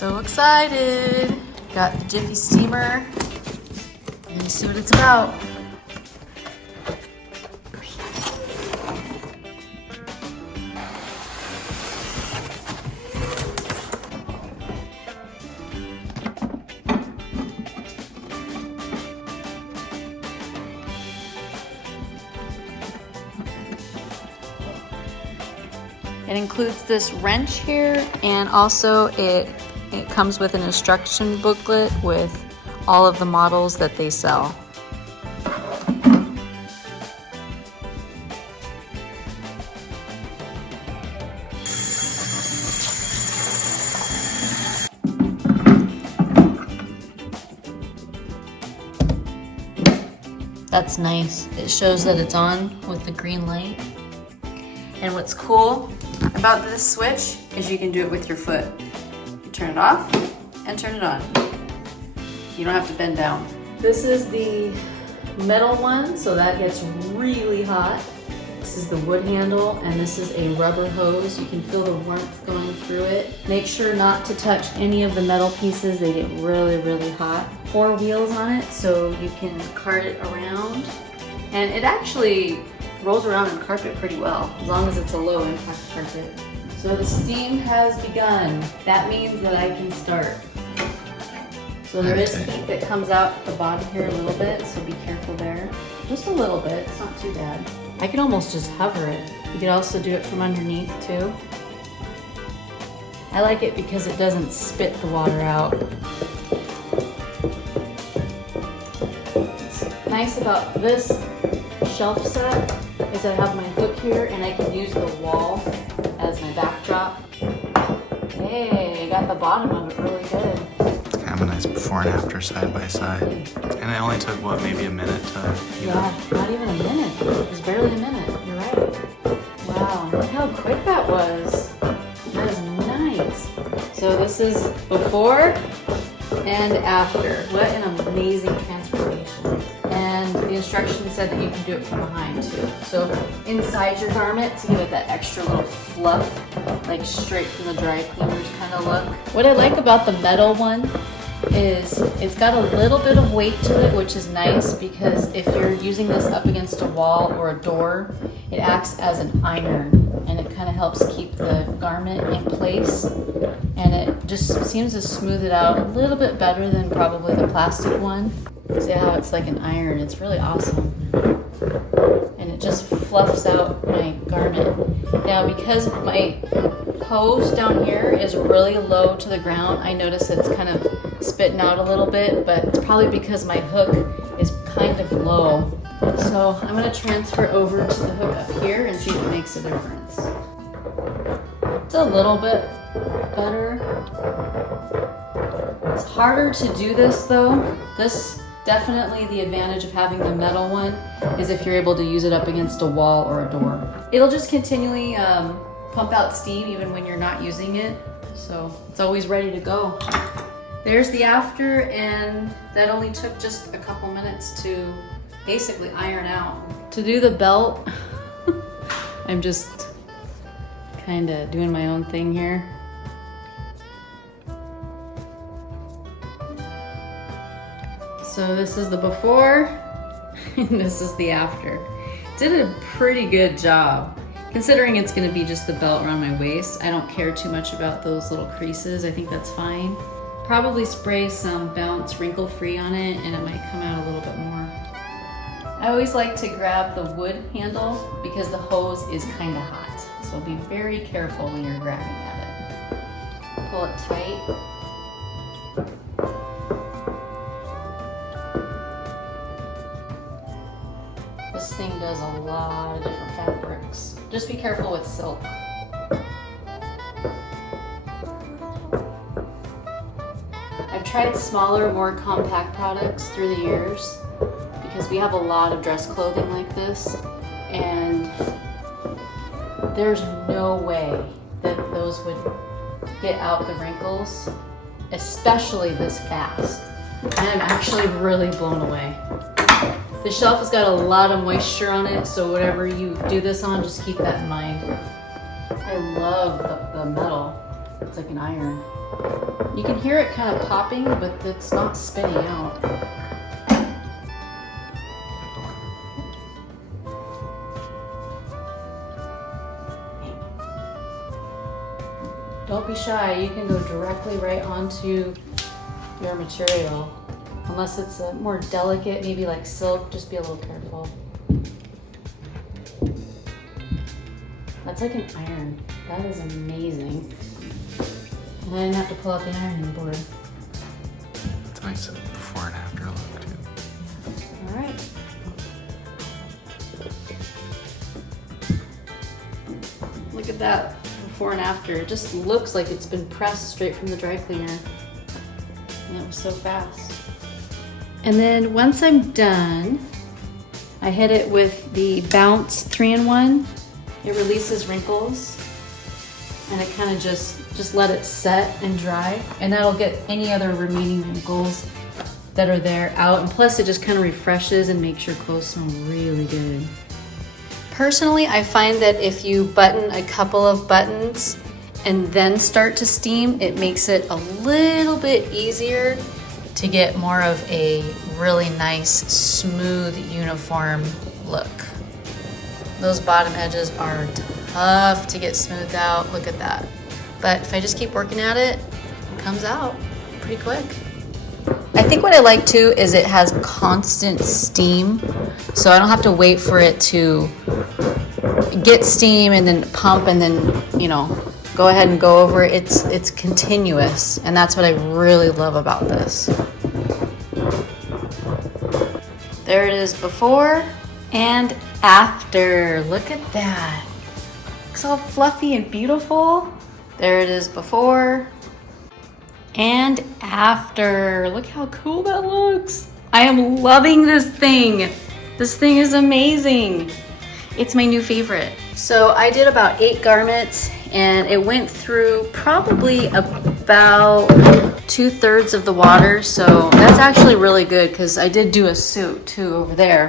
So excited. Got the Jiffy steamer. We're gonna see what it's about. It includes this wrench here, and also it comes with an instruction booklet with all of the models that they sell. That's nice. It shows that it's on with the green light. And what's cool about this switch is you can do it with your foot. You turn it off and turn it on. You don't have to bend down. This is the metal one, so that gets really hot. This is the wood handle, and this is a rubber hose. You can feel the warmth going through it. Make sure not to touch any of the metal pieces. They get really, really hot. 4 wheels on it, so you can cart it around. And it actually rolls around in carpet pretty well, as long as it's a low impact carpet. So the steam has begun. That means that I can start. So there is heat that comes out at the bottom here a little bit, so be careful there. Just a little bit, it's not too bad. I could almost just hover it. You could also do it from underneath too. I like it because it doesn't spit the water out. What's nice about this shelf set is I have my hook here and I can use the wall as my backdrop. Hey, I got the bottom of it really good. It's kind of a nice before and after side by side. And it only took, what, maybe a minute to heat up? Yeah, not even a minute. It was barely a minute, you're right. Wow, look how quick that was. That is nice. So this is before and after. What an amazing transformation. And the instructions said that you can do it from behind too. So inside your garment to give it that extra little fluff, like straight from the dry cleaners kind of look. What I like about the metal one is it's got a little bit of weight to it, which is nice because if you're using this up against a wall or a door, it acts as an iron and it kind of helps keep the garment in place, and it just seems to smooth it out a little bit better than probably the plastic one. See how it's like an iron? It's really awesome. And it just fluffs out my garment. Now because my hose down here is really low to the ground, I notice it's kind of spitting out a little bit, but it's probably because my hook is kind of low. So I'm going to transfer over to the hook up here and see if it makes a difference. It's a little bit better. It's harder to do this though. Definitely the advantage of having the metal one is if you're able to use it up against a wall or a door. It'll just continually pump out steam even when you're not using it, so it's always ready to go. There's the after, and that only took just a couple minutes to basically iron out. To do the belt, I'm just kind of doing my own thing here. So this is the before, and this is the after. Did a pretty good job. Considering it's gonna be just the belt around my waist, I don't care too much about those little creases. I think that's fine. Probably spray some Bounce Wrinkle Free on it and it might come out a little bit more. I always like to grab the wood handle because the hose is kind of hot. So be very careful when you're grabbing at it. Pull it tight. This thing does a lot of different fabrics. Just be careful with silk. I've tried smaller, more compact products through the years because we have a lot of dress clothing like this, and there's no way that those would get out the wrinkles, especially this fast. I'm actually really blown away. The shelf has got a lot of moisture on it, so whatever you do this on, just keep that in mind. I love the metal. It's like an iron. You can hear it kind of popping, but it's not spinning out. Don't be shy, you can go directly right onto your material. Unless it's a more delicate, maybe like silk, just be a little careful. That's like an iron. That is amazing. And I didn't have to pull out the ironing board. It's a nice before and after look too. All right. Look at that before and after. It just looks like it's been pressed straight from the dry cleaner. And that was so fast. And then once I'm done, I hit it with the Bounce 3-in-1. It releases wrinkles. And it kind of just let it set and dry. And that'll get any other remaining wrinkles that are there out. And plus it just kind of refreshes and makes your clothes smell really good. Personally, I find that if you button a couple of buttons and then start to steam, it makes it a little bit easier to get more of a really nice, smooth, uniform look. Those bottom edges are tough to get smoothed out. Look at that. But if I just keep working at it, it comes out pretty quick. I think what I like too is it has constant steam, so I don't have to wait for it to get steam and then pump and then, you know, go ahead and go over it. It's continuous, and that's what I really love about this. There it is before and after. Look at that. Looks all fluffy and beautiful. There it is before and after. Look how cool that looks. I am loving this thing. This thing is amazing. It's my new favorite. So I did about 8 garments and it went through probably about 2/3 of the water. So that's actually really good because I did do a suit too over there.